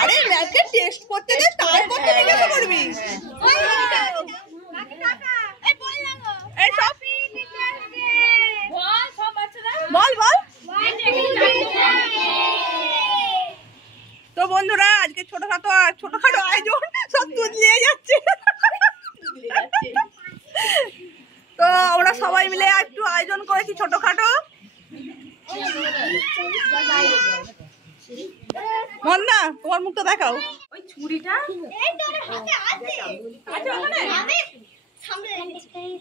আরে ম্যামকে টেস্ট করতে দে, তারপর তুই জিজ্ঞাসা করবি। এই সব বল বল। তো বন্ধুরা আজকে ছোটখাটো আয়োজন সব তুলিয়ে যাচ্ছে। তো আমরা সবাই মিলে একটু আয়োজন করেছি ছোটখাটো। মন্না তোমার মুখটা দেখাও। ওই ছুরিটা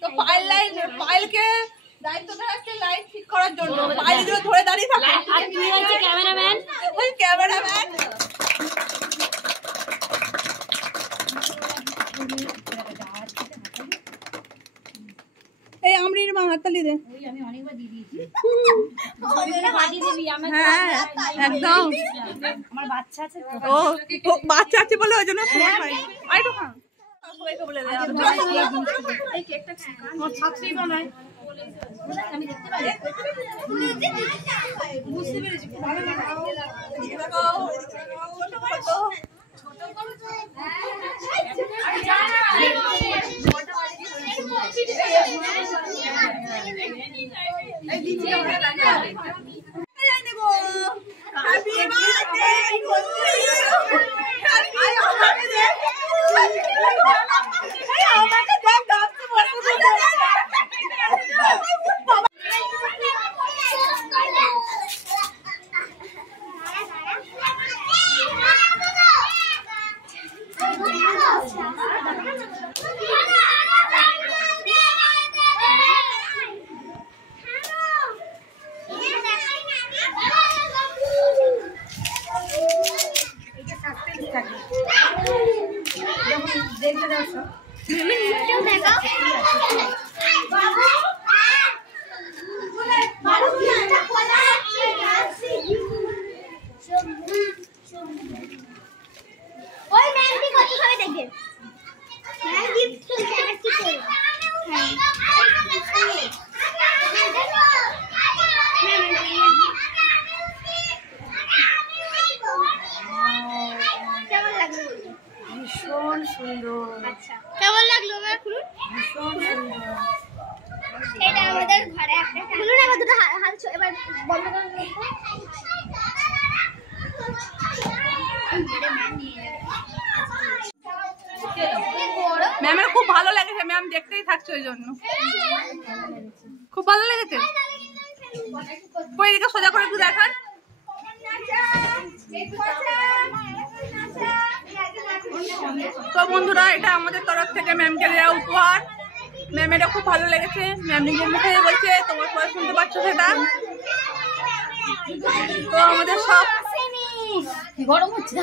তো পায়েলকে দায়িত্ব দেওয়া হচ্ছে লাইট ঠিক করার জন্য। পায়েল যদি ধরে দাঁড়িয়ে থাকে আর তুই হচ্ছে ক্যামেরাম্যান। ওই ক্যামেরাম্যান এই আমরির মা হাততালি দে। আমি অনেকবার দিয়ে দিয়েছি। হ্যাঁ একদম। আমার বাচ্চা আছে তো। ও বাচ্চা আছে বলে ওই জন্য সময় পাইনি। আই তো খা সবাইকে বলে দে। এই কেকটা আমার ছাত্রী বানায়। আমি দেখতে পাই। বুঝতে পেরেছি খুব ভালো লাগে। এদিকে তাকাও, এদিকে তাকাও, ছোট করো। এই দিদি আমরা টাকা এই নেব। Happy birthday to you. Happy birthday. এই আমাকে দেখ ডাকতে বসে বাবা। ভীষণ সুন্দর। আচ্ছা কেমন লাগলো আমার খুলুন? ভীষণ সুন্দর। এটা আমাদের ঘরে একটা খুলুন। এবার দুটো হাত এবার বন্ধ করুন। ম্যামের খুব ভালো লেগেছে, ম্যাম দেখতেই থাকছে ওই জন্য। খুব ভালো লেগেছে। কই এদিকে সোজা করে একটু দেখান। তো বন্ধুরা এটা আমাদের তরফ থেকে ম্যামকে দেওয়া উপহার। ম্যাম এটা খুব ভালো লেগেছে। ম্যাম নিজের মুখে বলছে, তোমার সবাই শুনতে পাচ্ছ সেটা। তো আমাদের সব গরম হচ্ছে।